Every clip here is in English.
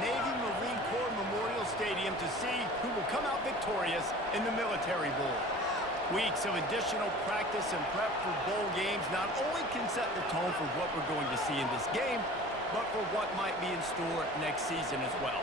Navy Marine Corps Memorial Stadium to see who will come out victorious in the Military Bowl. Weeks of additional practice and prep for bowl games not only can set the tone for what we're going to see in this game, but for what might be in store next season as well.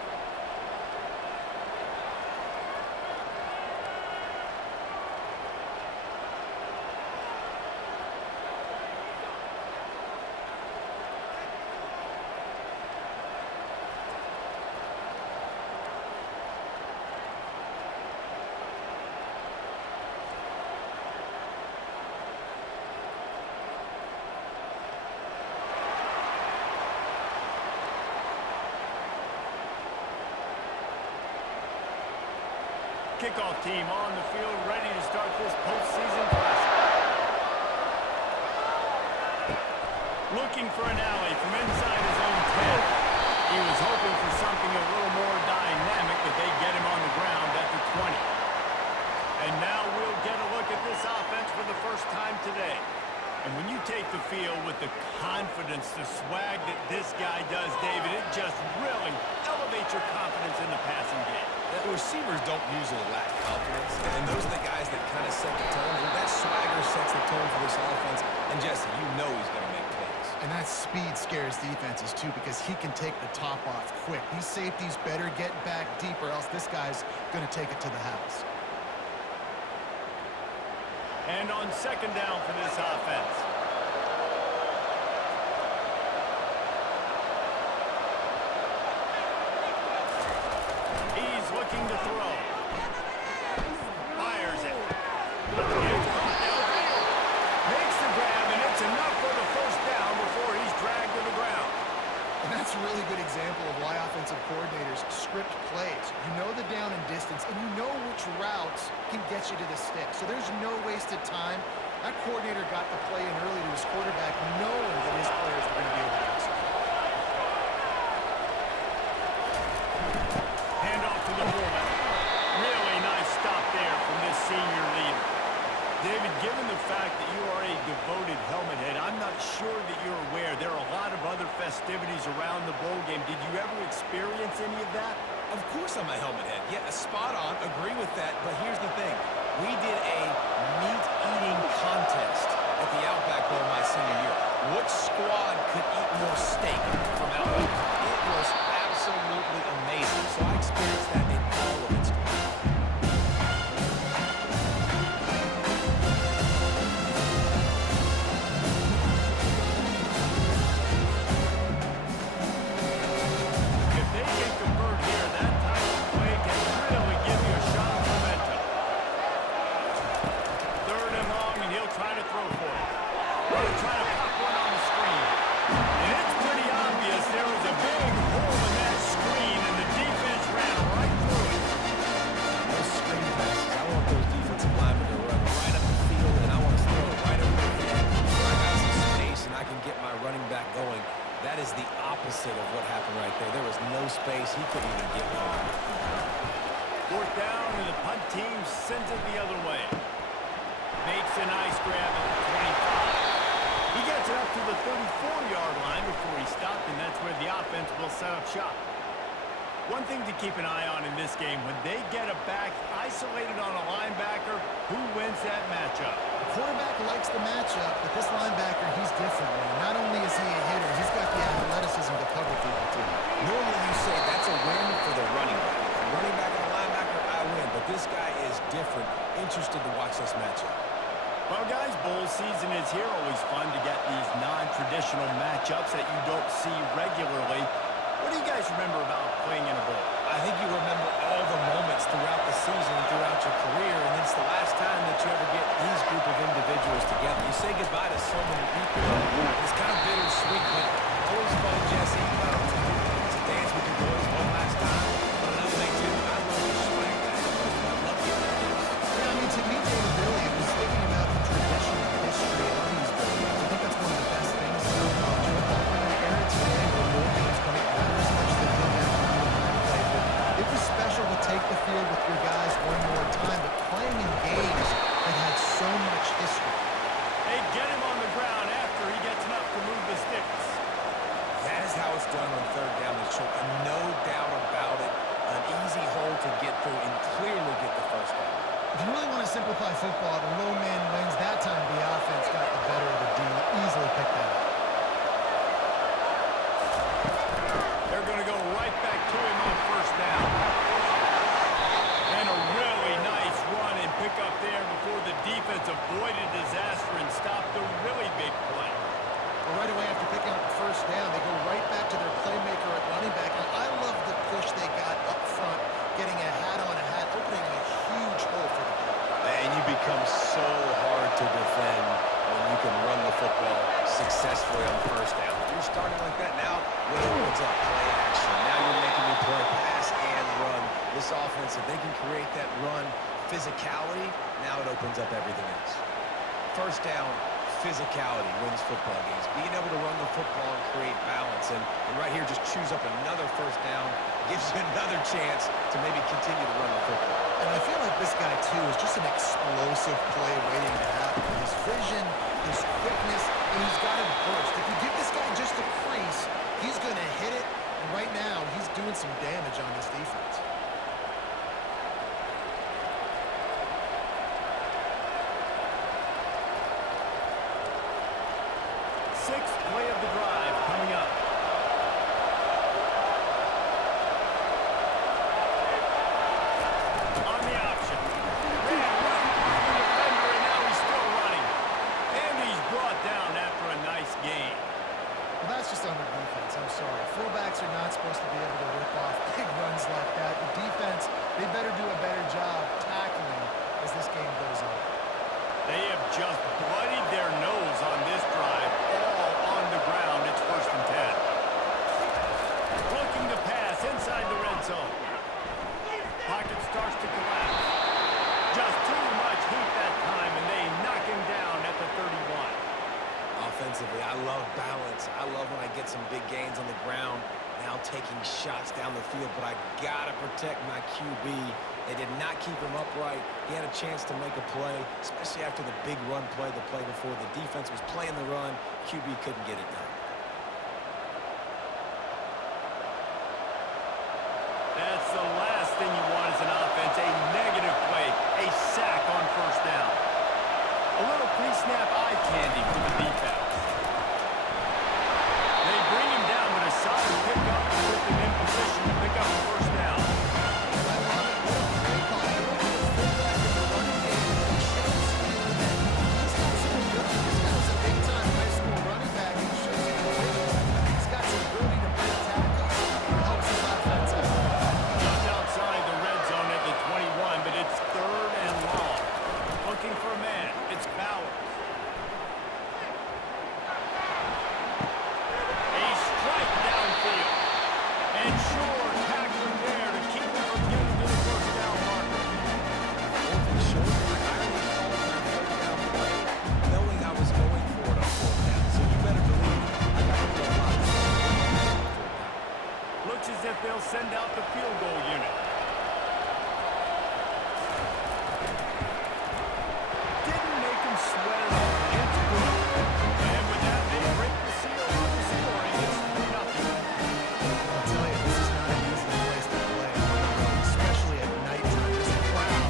Kickoff team on the field, ready to start this postseason classic. Looking for an alley from inside his own 10. He was hoping for something a little more dynamic, but they get him on the ground at the 20. And now we'll get a look at this offense for the first time today. And when you take the field with the confidence, the swag that this guy does, David, it just really elevates your confidence in the passing game. The receivers don't usually lack confidence, and those are the guys that kind of set the tone. And that swagger sets the tone for this offense. And Jesse, you know he's going to make plays. And that speed scares defenses, too, because he can take the top off quick. These safeties better get back deep, or else this guy's going to take it to the house. And on second down for this offense. He's looking to throw. Fires it. It's caught downfield. Makes the grab, and it's enough for the first down before he's dragged to the ground. And that's a really good example of why offensive coordinators script plays. You know the down and distance, and you know which routes can get you to the stick. So there's no wasted time. That coordinator got the play in early to his quarterback, knowing that his players were going to be able to execute. Hand off to the fullback. Really nice stop there from this senior leader. David, given the fact that you are a devoted helmet head, I'm not sure that you're aware there are a lot of other festivities around the bowl game. Did you ever experience any of that? Of course I'm a helmet head. Yeah, spot on. Agree with that. But here's the thing. We did a meat-eating contest at the Outback Bowl my senior year. Which squad could eat more steak from Outback? It was absolutely amazing. So I experienced that in all of its glory. If they can convert here, that type of play can really give you a shot of momentum. Third and long, and he'll try to throw for it. He'll try to pop one on the screen. And it's pretty obvious there was a big hole in that screen, and the defense ran right through it. Those screen passes, I want those defensive linemen to run right up the field, and I want to throw it right over their head. Where I got some space and I can get my running back going. That is the opposite of what happened right there. There was no space. He couldn't even get going. Fourth down, and the punt team sends it the other way. Makes a nice grab at the 25. He gets it up to the 34-yard line before he stopped, and that's where the offense will set up shop. One thing to keep an eye on in this game, when they get a back isolated on a linebacker, who wins that matchup? The quarterback likes the matchup, but this linebacker, he's different, man. Not only is he a hitter, he's got the athleticism to cover people, too. Normally you say that's a win for the running back. The running back and the linebacker, I win. But this guy is different. Interested to watch this matchup. Well, guys, bowl season is here. Always fun to get these non-traditional matchups that you don't see regularly. What do you guys remember about playing in a bowl? I think you remember all the moments throughout the season and throughout your career, and it's the last time that you ever get these group of individuals together. You say goodbye to so many people. It's kind of bittersweet, but always fun, Jesse, to dance with your boys one last time. But another thing, too, I love the swag back. I love getting the gifts. Yeah, I mean, to me, David, really, it was thinking about the tradition and history of these bowls. I think that's one of the best things about college football. We're in an era today where bowl games don't matter as much as they did back when you and I played. But it was special to take the field with your guys one more time, but playing in games that had so much history. They get him on the ground after he gets enough to move the sticks. That is how it's done This offense, if they can create that run physicality, now it opens up everything else. First down, physicality wins football games. Being able to run the football and create balance. And right here, just choose up another first down, gives you another chance to maybe continue to run the football. And I feel like this guy, too, is just an explosive play waiting to happen. His vision, his quickness, and he's got a burst. If you give this guy just a crease, he's going to hit it. And right now, he's doing some damage on this defense. Sixth play of the drive coming up. On the option. Ran right by the defender, and now he's still running. And he's brought down after a nice gain. Well, that's just on the defense. I'm sorry. Fullbacks are not supposed to be able to rip off big runs like that. The defense, they better do a better job tackling as this game goes on. They have just bloodied their nose on this drive, all on the ground. It's 1st and 10. Looking to pass inside the red zone. Pocket starts to collapse. Just too much heat that time, and they knock him down at the 31. Offensively, I love balance. I love when I get some big gains on the ground, now taking shots down the field, but I got to protect my QB. They did not keep him upright. He had a chance to make a play, especially after the big run play the play before. The defense was playing the run. QB couldn't get it done. That's the last thing you want as an offense, a negative play, a sack on 1st down. A little pre-snap eye candy for the defense. They bring him down, but a solid pickup to put them in position to pick up the 1st down. For a man, it's Bowers. A strike downfield. And sure, tackling there to keep him from getting to the 1st down marker. 4th and short, I would call it my 3rd down play, knowing I was going for it on 4th down. So you better believe I got to put a lot of time. Looks as if they'll send out the field goal unit. Sweat it up. It's good. And with that, they break the seal on the scoring. It's 3-0. I'll tell you, this is not an easy place to play, especially at nighttime. This crowd,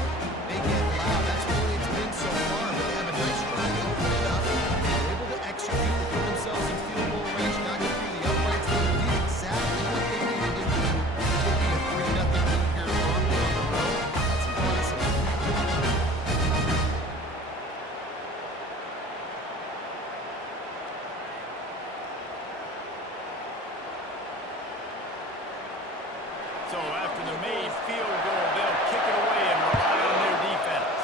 they get loud. That's the way it's been so far, but they have a nice drive to open it up. They're able to execute to put themselves in field goal range, not get through the uprights. They did exactly what they needed to do, taking a 3-0 lead here early on the road. That's impressive. So after the made field goal, they'll kick it away and rely on their defense.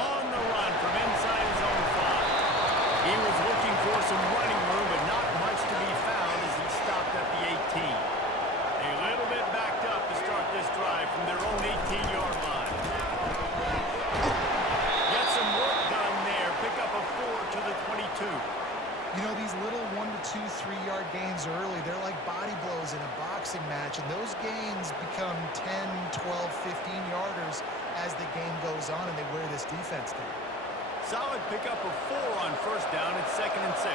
On the run from inside his own 5. He was looking for some running room, but not much to be found as he stopped at the 18. A little bit backed up to start this drive from their own 18-yard line. Get some work done there. Pick up a 4 to the 22. You know, these little 1 to 2, 3-yard gains early, they're like body blows in a boxing match, and those gains become 10, 12, 15-yarders as the game goes on, and they wear this defense down. Solid pickup of 4 on 1st down. It's 2nd and 6.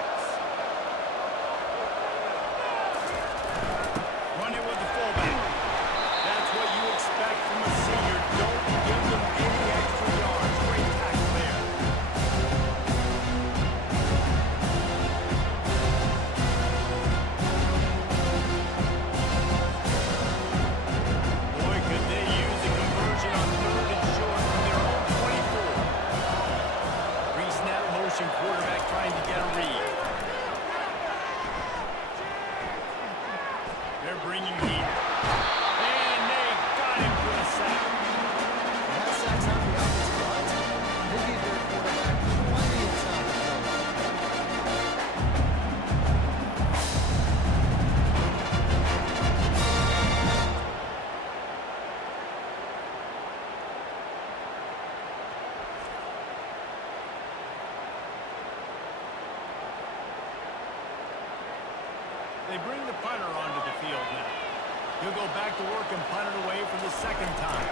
Run it with the fullback. That's what you expect from a senior. Don't give them any extra yards. Great tackle there. Boy, could they use a conversion on 3rd and short from their own 24. Pre-snap motion, quarterback trying to get a read. They're bringing heat. And they got him for a sack. That sack's not the offensive line. They gave their quarterback plenty of time to throw. They bring the punter onto the field now. He'll go back to work and punt it away for the second time.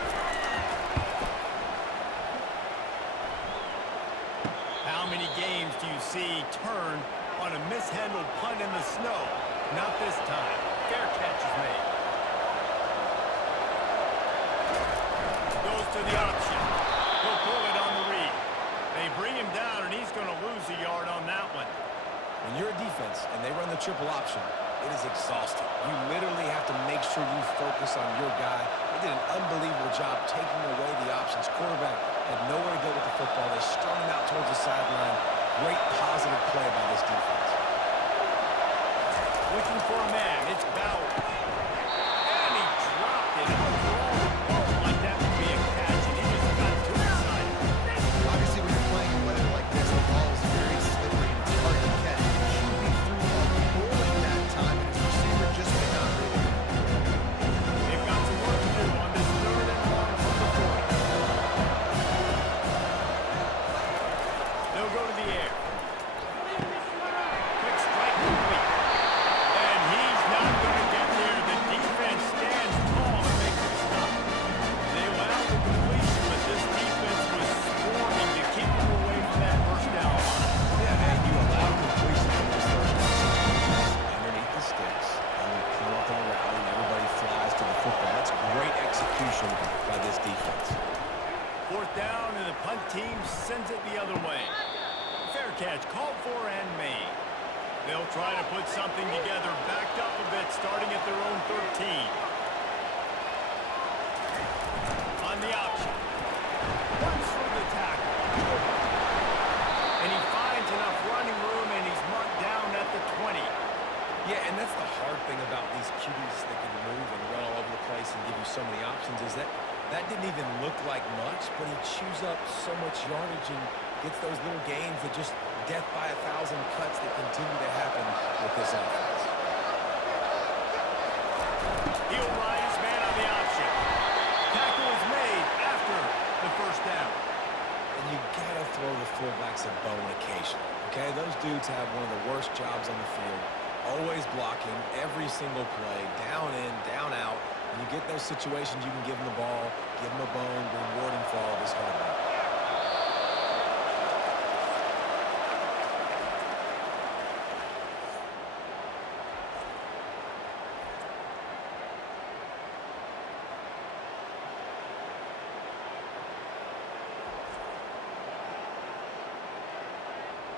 How many games do you see turn on a mishandled punt in the snow? Not this time. Fair catch is made. Goes to the option. He'll pull it on the read. They bring him down, and he's going to lose a yard on that one. When you're a defense and they run the triple option, it is exhausting. You literally have to make sure you focus on your guy. They did an unbelievable job taking away the options. Quarterback had nowhere to go with the football. They strung him out towards the sideline. Great positive play by this defense. Looking for a man. It's Bauer. And he dropped it. Overall, the ball like that would be a catch, and he just got too excited. Obviously, when you're playing in weather like this, the ball is very slippery and it's hard to catch. He threw a bullet that time, and his receiver just could not read it. They've got some work to do on this 3rd and 1 from the 40. They'll go to the air. Quick strike complete. And he's not going to get there. The defense stands tall and makes it stop. They allowed the completion, but this defense was swarming to keep them away from that first down line. Yeah, man, you allow completion on those third down situations underneath the sticks, and you come up on the rally, and everybody flies to the football. That's great execution by this defense. 4th down, and the punt team sends it the other way. Fair catch called for and made. They'll try to put something together, backed up a bit, starting at their own 13. On the option. Runs through the tackle. And he finds enough running room, and he's marked down at the 20. Yeah, and that's the hard thing about these QBs. They can move and run all over the place and give you so many options, is that didn't even look like much, but he chews up so much yardage and gets those little gains that just death by 1,000 cuts that continue to happen with this offense. He'll ride his man on the option. Tackle is made after the first down. And you gotta throw the fullbacks a bone occasionally, okay? Those dudes have one of the worst jobs on the field, always blocking every single play, down in, down out. When you get those situations, you can give them the ball, give them a bone, reward him for all of his hard work.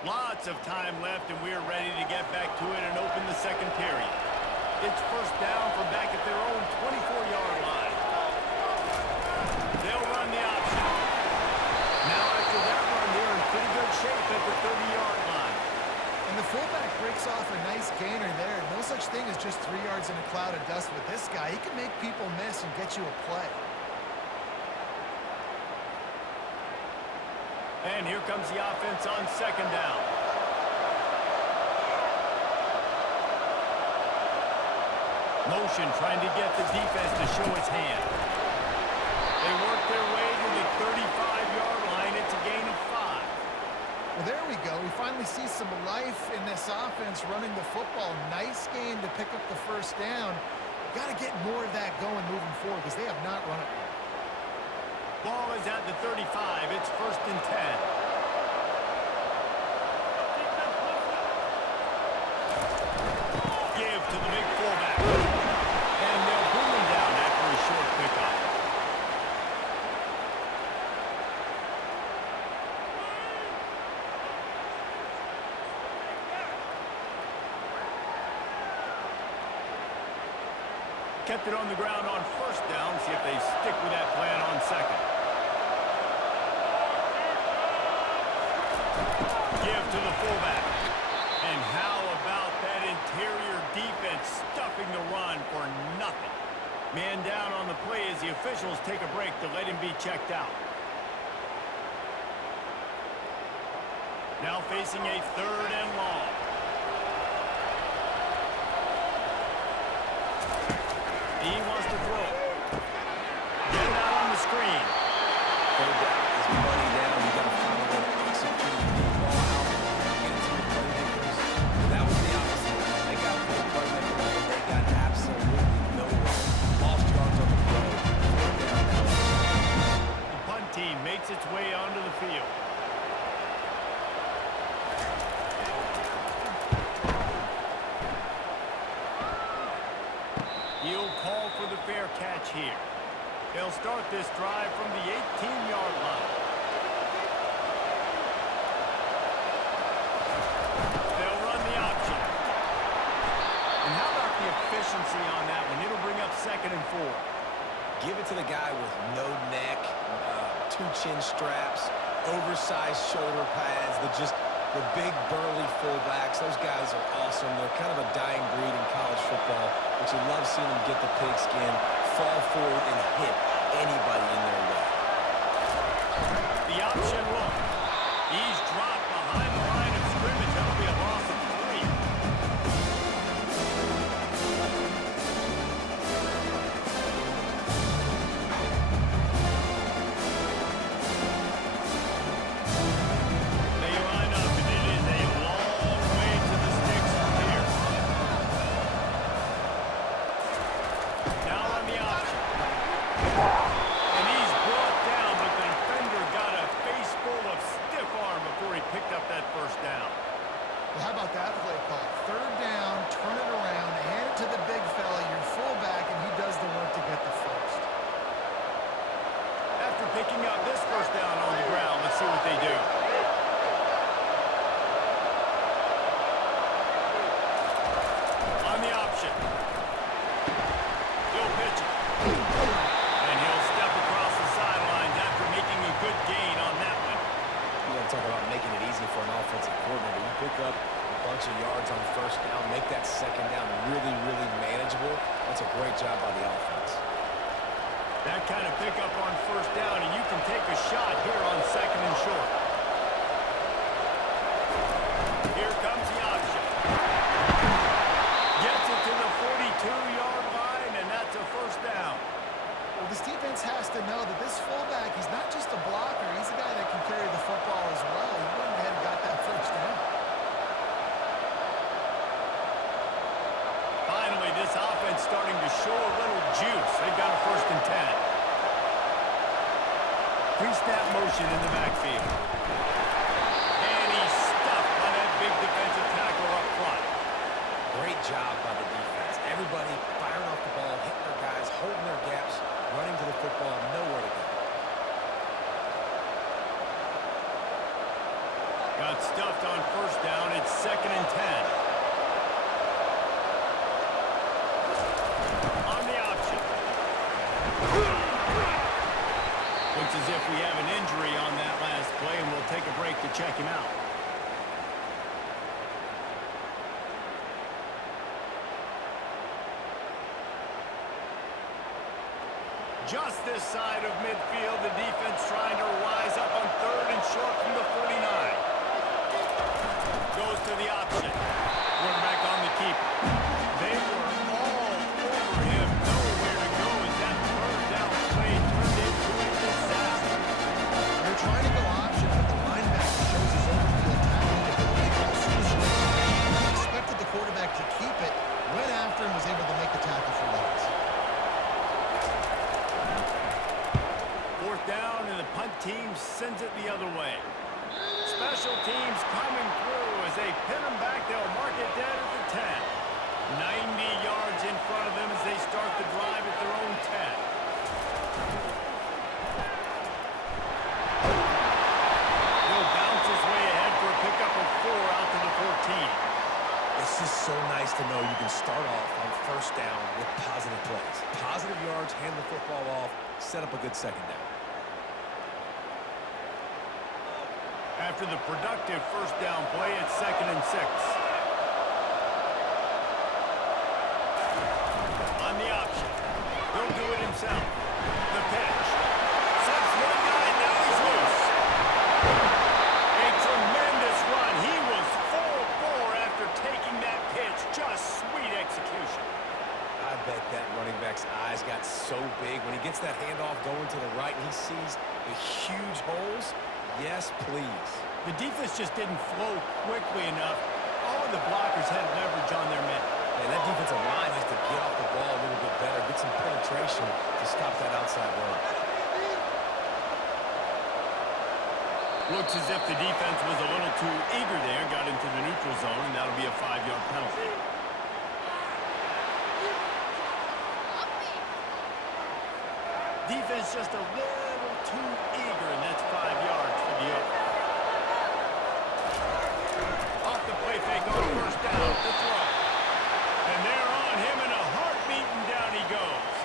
Lots of time left, and we're ready to get back to it and open the second period. It's first down from back at their own 24-yard line. They'll run the option. Now after that run, they're in pretty good shape at the 30-yard line. And the fullback breaks off a nice gainer there. No such thing as just 3 yards in a cloud of dust with this guy. He can make people miss and get you a play. And here comes the offense on second down. Motion trying to get the defense to show its hand. They work their way to the 35-yard line. It's a gain of 5. Well, there we go. We finally see some life in this offense running the football. Nice game to pick up the first down. Got to get more of that going moving forward because they have not run it well. Ball is at the 35. It's 1st and 10. Give to the big fullback. And they'll bring him down after a short pickup. Kept it on the ground on first down. See if they stick with that plan on second. Give to the fullback. And how about that interior defense stuffing the run for nothing? Man down on the play as the officials take a break to let him be checked out. Now facing a 3rd and long. He wants to throw. Get it out on the screen. 3rd down is money down. You got to find a way to execute, get the ball out, get it to the playmakers. That was the opposite. They got to put the playmakers He'll call for the fair catch here. They'll start this drive from the 18-yard line. They'll run the option. And how about the efficiency on that one? It'll bring up 2nd and 4. Give it to the guy with no neck, 2 chin straps, oversized shoulder pads, the big burly fullbacks. Those guys are awesome. They're kind of a dying breed in college football, but you love seeing them get the pigskin, fall forward, and hit anybody in their way. The option look. He's dropped behind the line of scrimmage. That'll be a loss of 3. They line up, and it is a long way to the sticks from here. Now on the option. And he's brought down, but the defender got a face full of stiff arm before he picked up that first down. Well, how about that play call? 3rd down, turn it around, hand it to the big fella, your fullback, and he does the work to get the first. After picking up this first down on the ground, let's see what they do. On the option. He'll pitch it. And he'll step across the sidelines after making a good gain on that one. You want to talk about making it easy for an offensive coordinator. You pick up a bunch of yards on 1st down, make that 2nd down really, really manageable. That's a great job by the offense. That kind of pickup on 1st down, and you can take a shot here on 2nd and short. Here comes the option. Gets it to the 42-yard line, and that's a 1st down. Well, this defense has to know that this fullback, he's not just a blocker. He's a guy that can carry the football as well. He went ahead and got that 1st down. Finally, this offense starting to show a little juice. They've got a 1st and 10. Pre-snap motion in the backfield. And he's stuffed by that big defensive tackle up front. Great job by the defense. Everybody firing off the ball, hitting their guys, holding their gaps, running to the football, nowhere to go. Got stuffed on 1st down. It's 2nd and 10. On the option. Looks as if we have an injury on that last play, and we'll take a break to check him out. Just this side of midfield, the defense trying to rise up on 3rd and short from the 49. Goes to the option. Quarterback on the keeper. They were all over him. Nowhere to go as that 3rd down play turned into a disaster. They're trying to go option, but the linebacker shows his overfield tackling ability. Also, he expected the quarterback to keep it, went after him, was able to make the tackle for loss. 4th down, and the punt team sends it the other way. Special teams coming through as they pin them back. They'll mark it dead at the 10. 90 yards in front of them as they start the drive at their own 10. He'll bounce his way ahead for a pickup of 4 out to the 14. It's just so nice to know you can start off on 1st down with positive plays. Positive yards, hand the football off, set up a good 2nd down. After the productive 1st down play, it's 2nd and 6. On the option. He'll do it himself. The pitch. Sets one guy, now he's loose. A tremendous run. He was full bore after taking that pitch. Just sweet execution. I bet that running back's eyes got so big when he gets that handoff going to the right and he sees the huge holes. Yes, please. The defense just didn't flow quickly enough. All of the blockers had leverage on their men. Man, that defensive line has to get off the ball a little bit better, get some penetration to stop that outside run. Looks as if the defense was a little too eager there, got into the neutral zone, and that'll be a 5-yard penalty. Defense just a little too eager, and that's 5 yards for the over. Off the play fake on first down to throw. And they're on him in a heartbeat, and down he goes.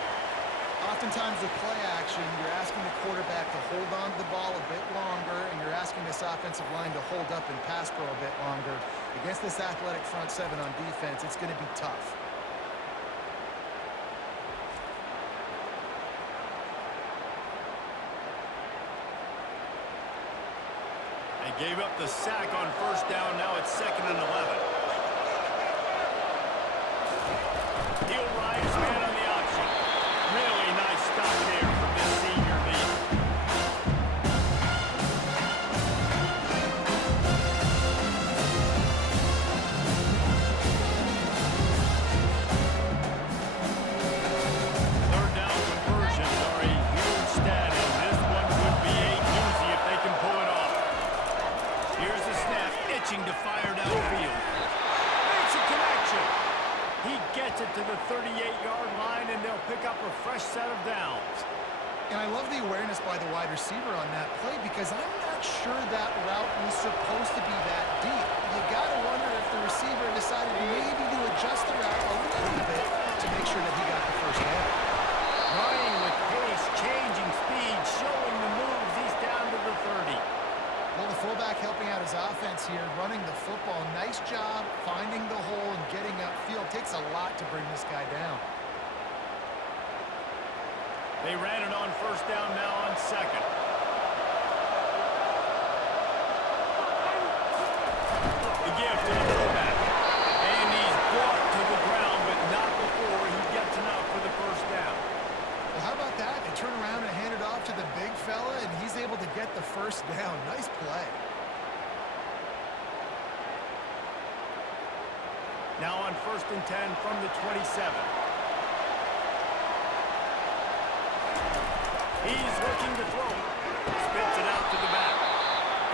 Oftentimes with play action, you're asking the quarterback to hold on to the ball a bit longer, and you're asking this offensive line to hold up and pass pro a bit longer. Against this athletic front seven on defense, it's going to be tough. They gave up the sack on first down. Now it's 2nd and 11. He'll rise man on the option. Really nice stop there from this senior lead. Third down conversions are a huge stat, and this one would be a doozy if they can pull it off. Here's the snap, itching to fire downfield. Makes a connection. He gets it to the 38-yard line, and they'll pick up a fresh set of downs. And I love the awareness by the wide receiver on that play because I'm not sure that route was supposed to be that deep. You got to wonder if the receiver decided maybe to adjust the route a little bit to make sure that he got the first down. Running with pace, changing speed, showing the moves. He's down to the 30. Well, the fullback helping out his offense here, running the football. Nice job finding the hole and getting upfield. Takes a lot to bring this guy down. They ran it on first down, now on 2nd. The give to the fullback. And he's brought to the ground, but not before he gets enough for the first down. Well, how about that? They turn around and hand it off to the big fella, and he's able to get the first down. Nice play. Now on 1st and 10 from the 27. He's looking to throw. Spits it out to the back.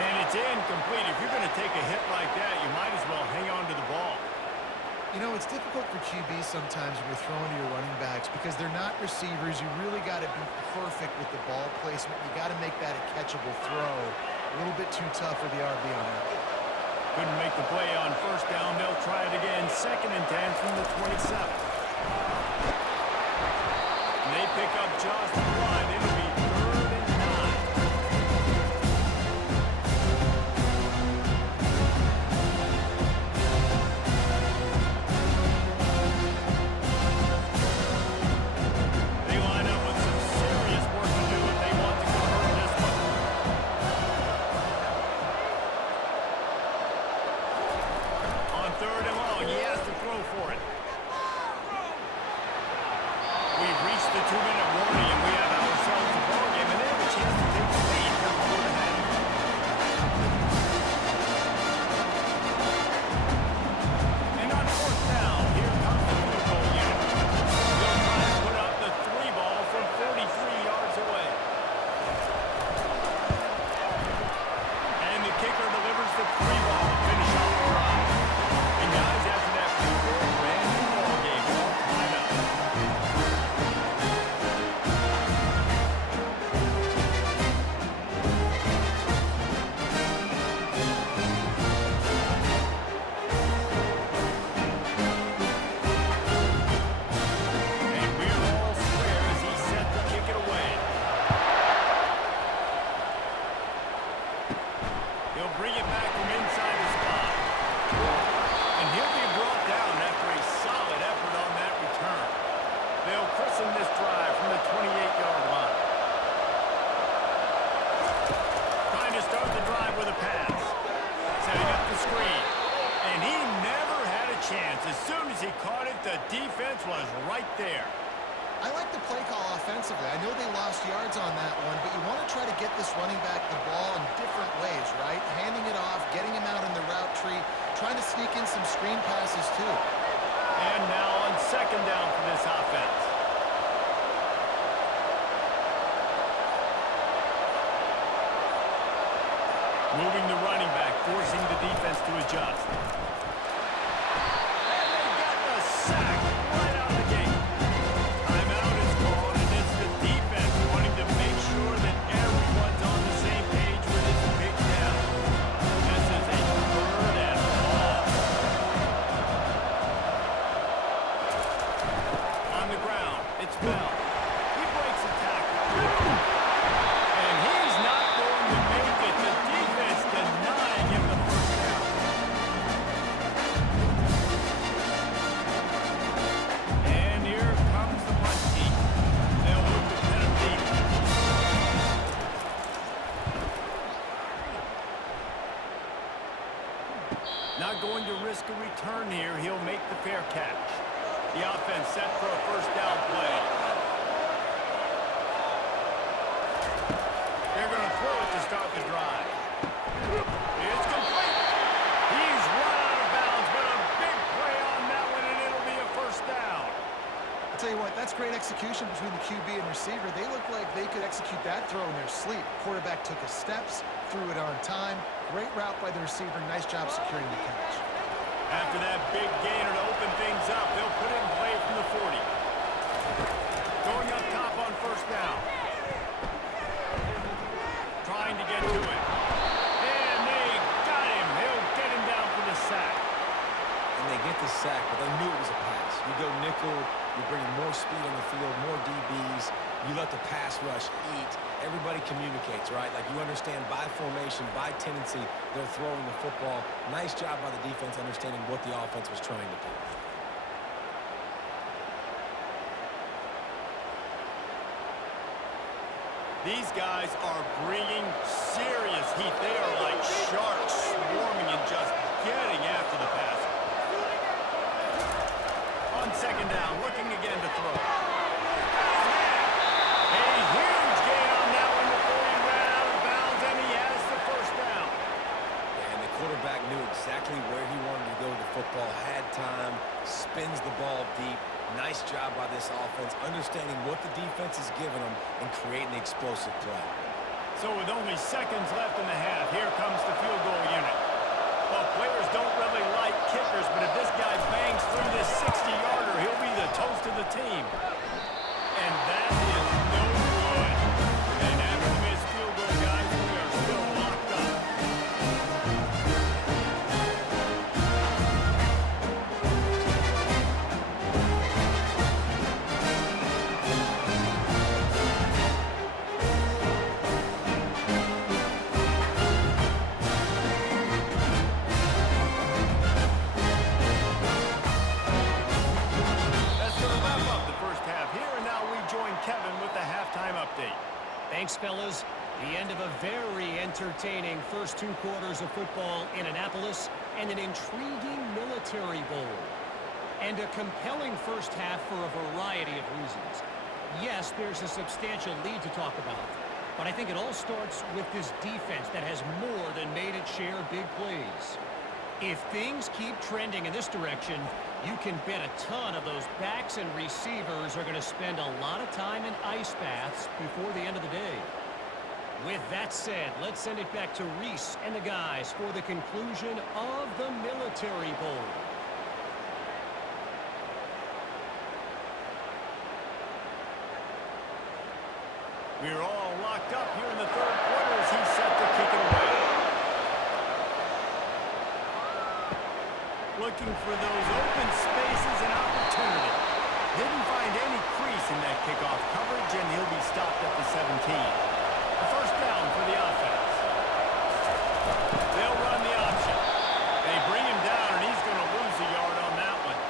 And it's incomplete. If you're going to take a hit like that, you might as well hang on to the ball. You know, it's difficult for QBs sometimes when you're throwing to your running backs because they're not receivers. You really got to be perfect with the ball placement. You got to make that a catchable throw. A little bit too tough for the RB on that. Couldn't make the play on first down. They'll try it again. 2nd and 10 from the 27. And they pick up just one. It'll be 3rd and 9. They line up with some serious work to do if they want to convert this one. On 3rd and long, he has to throw for it. We've reached the 2-minute warning, and we have ourselves a ball game, and they have a chance to take the lead from the half. And on 4th down, here comes the field goal unit. They'll try to put up the 3 ball from 43 yards away. And the kicker delivers the 3 ball to finish off the drive. And guys, after that field goal, brand new ball game, all tied up. And we're all square as he's set to kick it away. He'll bring it back from inside his 5. And he'll be brought down after a solid effort on that return. They'll christen this drive from the 28-yard line. Trying to start the drive with a pass. Setting up the screen. And he never had a chance. As soon as he caught it, the defense was right there. I like the play call offensively. I know they lost yards on that one, but you want to try to get this running back the ball in different ways, right? Handing it off, getting him out in the route tree, trying to sneak in some screen passes too. And now on 2nd down for this offense. Moving the running back, forcing the defense to adjust. And they got the sack right out of the gate. Timeout is called, and it's the defense wanting a spell. He breaks a tackle. And he's not going to make it. The defense denying him the first down. And here comes the punt team. They'll move to penalty. Not going to risk a return here. He'll make the fair catch. The offense set for a first down play. They're going to throw it to start the drive. It's complete. He's run out of bounds, but a big play on that one, and it'll be a first down. I'll tell you what, that's great execution between the QB and receiver. They look like they could execute that throw in their sleep. Quarterback took his steps, threw it on time. Great route by the receiver. Nice job securing the catch. After that big gainer to open things up, they'll put it in play from the 40. Going up top on first down. Trying to get to it. And they got him. They'll get him down for the sack. And they get the sack, but they knew it was a pass. You go nickel, you're bringing more speed on the field, more DBs. You let the pass rush eat. Everybody communicates, right? Like you understand by formation, by tendency, they're throwing the football. Nice job by the defense understanding what the offense was trying to do. These guys are bringing serious heat. They are like sharks swarming and just getting after the pass. On second down, looking again to throw. A huge gain on that one before he ran out of bounds, and he has the first down. And the quarterback knew exactly where he wanted to go with the football, had time, spins the ball deep. Nice job by this offense, understanding what the defense is giving them and creating the explosive play. So with only seconds left in the half, here comes the field goal unit. Well, players don't really like kickers, but if this guy bangs through this 60-yarder, he'll be the toast of the team. And that is no good. And after the missed field goal, guys, we are still locked up. Update. Thanks, fellas. The end of a very entertaining first two quarters of football in Annapolis and an intriguing military bowl. And a compelling first half for a variety of reasons. Yes, there's a substantial lead to talk about, but I think it all starts with this defense that has more than made its share of big plays. If things keep trending in this direction, you can bet a ton of those backs and receivers are going to spend a lot of time in ice baths before the end of the day. With that said, let's send it back to Reese and the guys for the conclusion of the Military Bowl. We're all locked up here in the third quarter as he's set to kick it away. Looking for those open spaces and opportunity. Didn't find any crease in that kickoff coverage, and he'll be stopped at the 17. A first down for the offense. They'll run the option. They bring him down, and he's going to lose a yard on that one.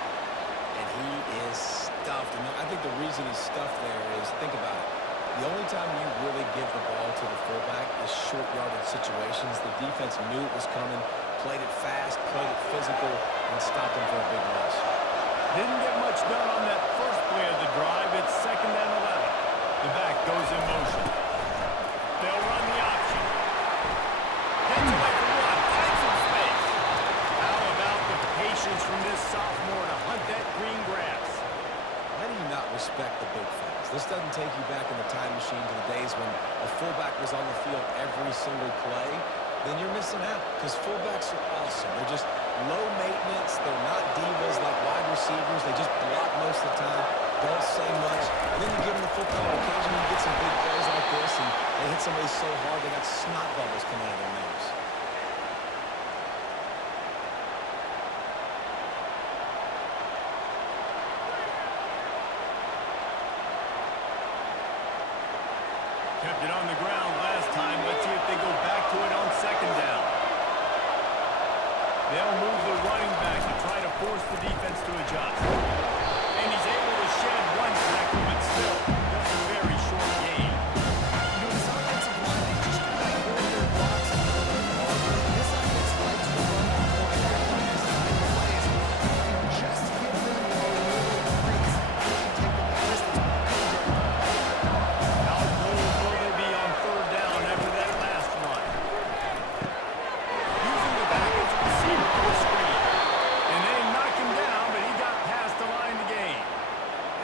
And he is stuffed. And I think the reason he's stuffed there is, think about it. The only time you really give the ball to the fullback is short yardage situations. The defense knew it was coming, played it fast, played it physical, and stopped him for a big rush. Didn't get much done on that first play of the drive. It's second and 11. The back goes in motion. They'll run the option. Gets away from one. Finds some space. How about the patience from this sophomore to hunt that green grass? How do you not respect the big fans? This doesn't take you back in the time machine to the days when a fullback was on the field every single play. Then you're missing out because fullbacks are awesome. They're just low maintenance. They're not divas like wide receivers. They just block most of the time, don't say much. And then you give them the football, and occasionally you get some big plays like this, and they hit somebody so hard they got snot bubbles coming out of their nose. Kept it on the ground last time. Let's see if they go back to it on second down. They'll move the running back to try to force the defense to adjust. And he's able to shed one tackle, but still, just a very short gain. You know, this offensive line, they just can't hold their blocks and hold them longer. This offense likes to run the quarterback on this side of plays. If you can just give them a little crease, they can take the distance. How bold will they be on third down after that last run? Using the back as a receiver on the screen. And they knock him down, but he got past the line to gain.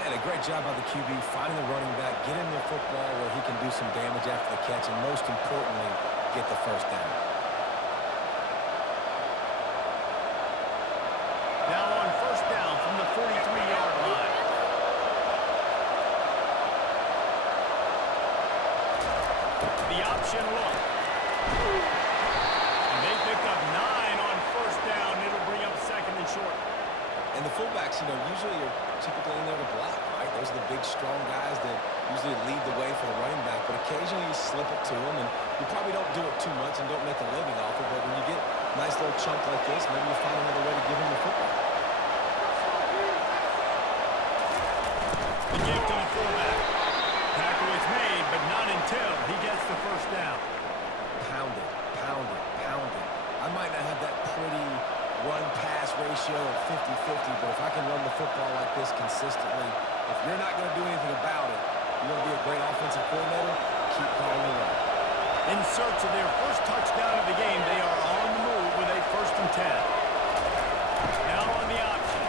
And a great job by the QB finding the running back, get him the football where he can do some damage after the catch, and most importantly, get the first down. Now on first down from the 43-yard line. The option look. And they pick up 9 on first down. It'll bring up second and short. And the fullbacks, usually are typically in there to block, right? Those are the big, strong guys that usually lead the way for the running back, but occasionally you slip it to them, and you probably don't do it too much and don't make a living off it, but when you get a nice little chunk like this, maybe you find another way to give him the football. The give to the fullback. Tackle is made, but not until he gets the first down. Pound it, pound it, pound it. I might not have that pretty run-pass ratio of 50-50, but if I can run the football like this consistently, if you're not going to do anything about it, you're going to be a great offensive coordinator, keep calling the run. In search of their first touchdown of the game, they are on the move with a 1st and 10. Now on the option.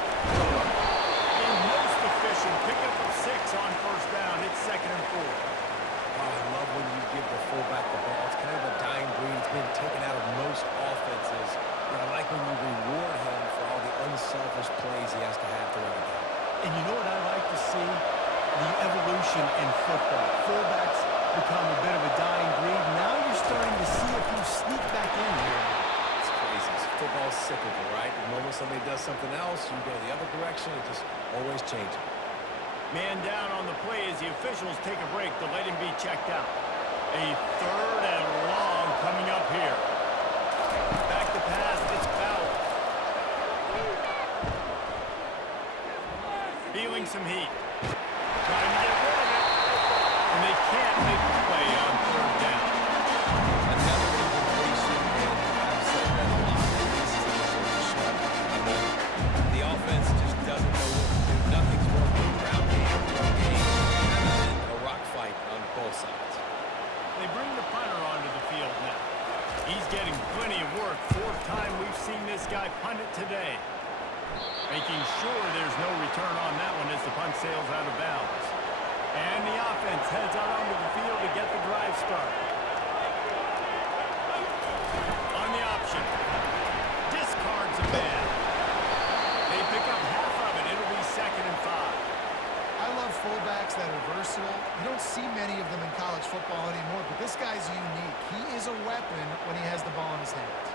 A most efficient pickup of 6 on first down. It's 2nd and 4. Oh, I love when you give the fullback the ball. It's kind of a dying breed. It's been taken out of most offenses. But I like when you reward him for all the unselfish plays he has to have throughout the game. And you know what I like to see? The evolution in football. Fullbacks become a bit of a dying breed. Now you're starting to see a few sneak back in here. It's crazy. Football's cyclical, right? The moment somebody does something else, you go the other direction. It just always changes. Man down on the play as the officials take a break to let him be checked out. A 3rd and long coming up here. Back to pass, it's Bauer. Feeling some heat. Trying to get rid of it. And they can't make the play on 3rd down. Another incompletion, and I've said that a lot. These teams are just sharp. The offense just doesn't know what to do. Nothing's working. Ground game, throw game. It's kind of been a rock fight on both sides. They bring the punter onto the field now. He's getting plenty of work. 4th time we've seen this guy punt it today. Making sure there's no return on that one as the punt sails out of bounds. And the offense heads out onto the field to get the drive started. On the option. Discards a man. They pick up half of it. It'll be 2nd and 5. I love fullbacks that are versatile. You don't see many of them in college football anymore, but this guy's unique. He is a weapon when he has the ball in his hands.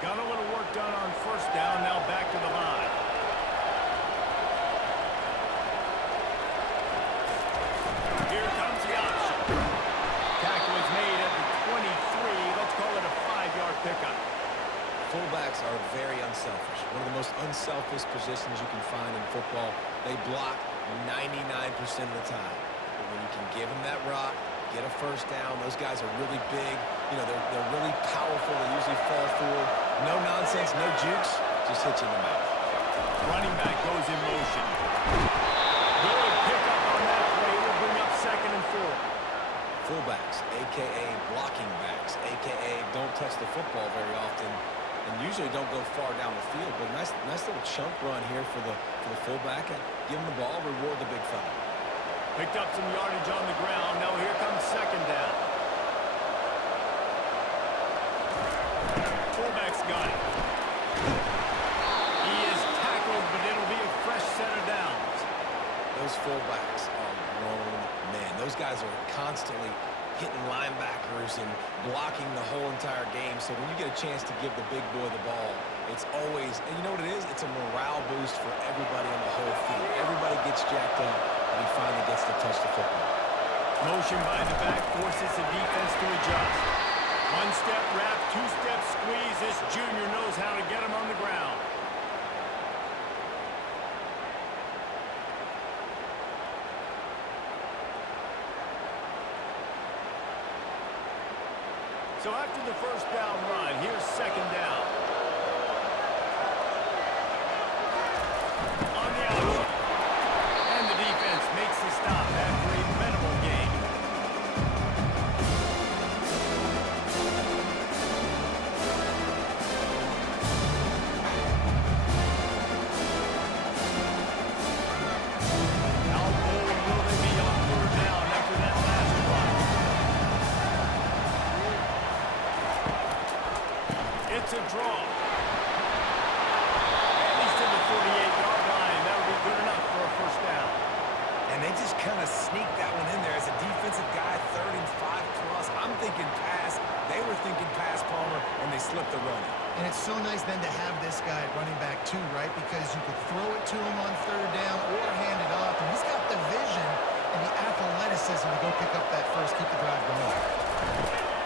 Got a little work done on first down, now back to the line. Here comes the option. Tackle is made at the 23. Let's call it a 5-yard pickup. Fullbacks are very unselfish. One of the most unselfish positions you can find in football. They block 99% of the time. But when you can give them that rock, get a first down, those guys are really big. They're really powerful. They usually fall forward. No nonsense, no jukes, just hit you in the mouth. Running back goes in motion. Good pickup on that play. Will bring up 2nd and 4. Fullbacks, a.k.a. blocking backs, a.k.a. don't touch the football very often, and usually don't go far down the field. But nice little chunk run here for the fullback. Give him the ball, reward the big fella. Picked up some yardage on the ground. Now here comes 2nd down. Fullback's got it. He is tackled, but it'll be a fresh set of downs. Those fullbacks are grown men. Those guys are constantly hitting linebackers and blocking the whole entire game. So when you get a chance to give the big boy the ball, it's always, and you know what it is? It's a morale boost for everybody on the whole field. Everybody gets jacked up, and he finally gets to touch the football. Motion by the back forces the defense to adjust. One-step wrap, two-step squeeze. This junior knows how to get him on the ground. So after the first down run, here's second down. On the option. And the defense makes the stop after a minimal gain. How bold will they be on third down after that last run? It's a draw. At least to the 48-yard line. That would be good enough for a first down. And they just kind of sneaked that one in there as a defensive guy, 3rd and 5+. I'm thinking pass. They were thinking pass, Palmer, and they slipped the run. And it's so nice then to have this guy at running back too, right? Because you could throw it to him on third down or hand it off. And he's got the vision and the athleticism to go pick up that first, keep the drive going.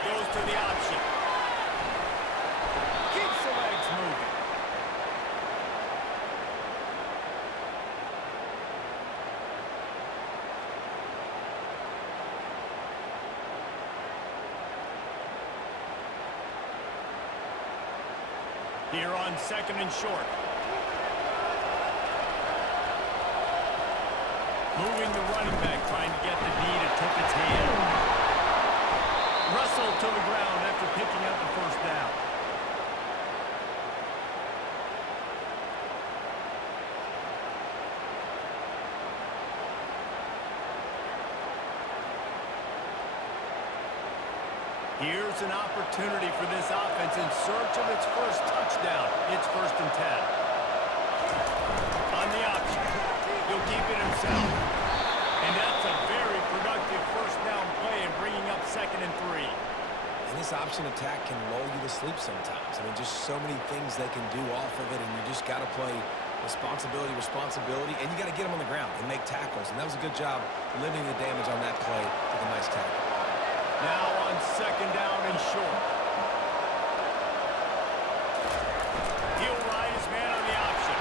Goes to the option. Keeps the legs moving. Here on second and short. Moving the running back, trying to get the D to tip its hand. Russell to the ground after picking up the first down. Here's an opportunity for this offense in search of its first touchdown. It's 1st and 10. On the option. He'll keep it himself. And that's a very productive first down play and bringing up 2nd and 3. And this option attack can lull you to sleep sometimes. I mean, just so many things they can do off of it, and you just got to play responsibility, and you got to get them on the ground and make tackles. And that was a good job limiting the damage on that play with a nice tackle. Now on second down and short. He'll ride his man on the option.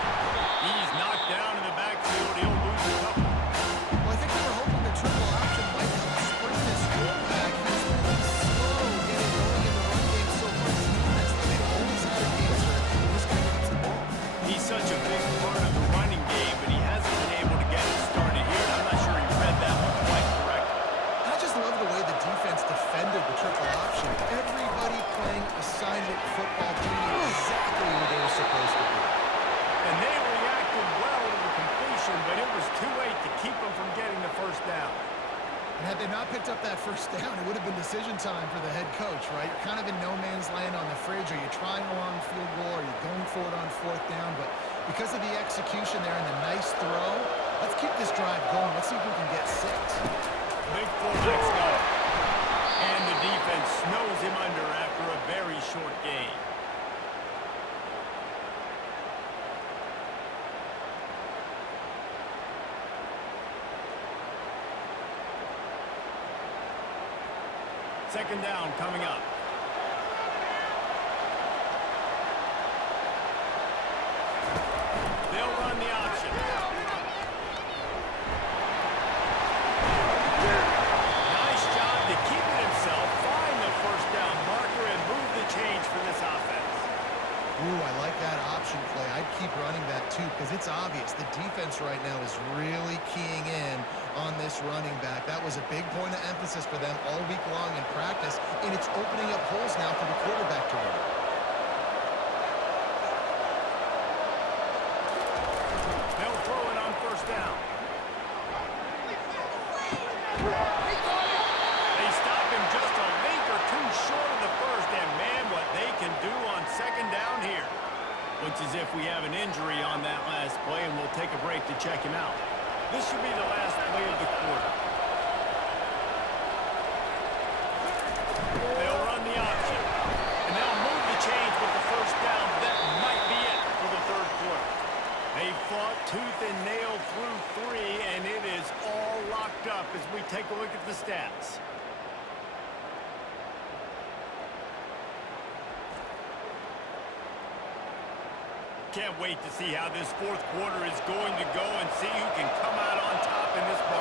He's knocked down in the backfield. He'll lose a couple. Well, I think they were hoping the triple option might help spring this quarterback. He's been slow getting going in the run game so far this defense. They've always had an answer. This guy cuts the ball. He's such a big part of the running game, but he hasn't been able to get it started here. And I'm not sure he read that one quite correctly. I just love the way the defense defended the triple option. Everybody playing assignment football, doing exactly what they were supposed to do. And they reacted well to the completion, but it was too late to keep them from getting the first down. And had they not picked up that first down, it would have been decision time for the head coach, right? You're kind of in no man's land on the fridge. Are you trying a long field goal? Are you going for it on 4th down? But because of the execution there and the nice throw, let's keep this drive going. Let's see if we can get 6. Big fullbacks go. And the defense snows him under after a very short gain. Second down coming up. They'll run the option. Nice job to keep it himself, find the first down marker, and move the change for this offense. Ooh, I like that option play. I'd keep running that too because it's obvious the defense right now is really keying in on this running back. That was a big point of emphasis for them all week long in practice, and it's opening up holes now for the quarterback to run. They'll throw it on first down. They stop him just a link or two short of the first, and man, what they can do on second down here. Looks as if we have an injury on that last play, and we'll take a break to check him out. This should be the last play of the quarter. They'll run the option, and they'll move the chains with the first down. That might be it for the third quarter. They can't wait to see how this fourth quarter is going to go and see who can come out on top in this ball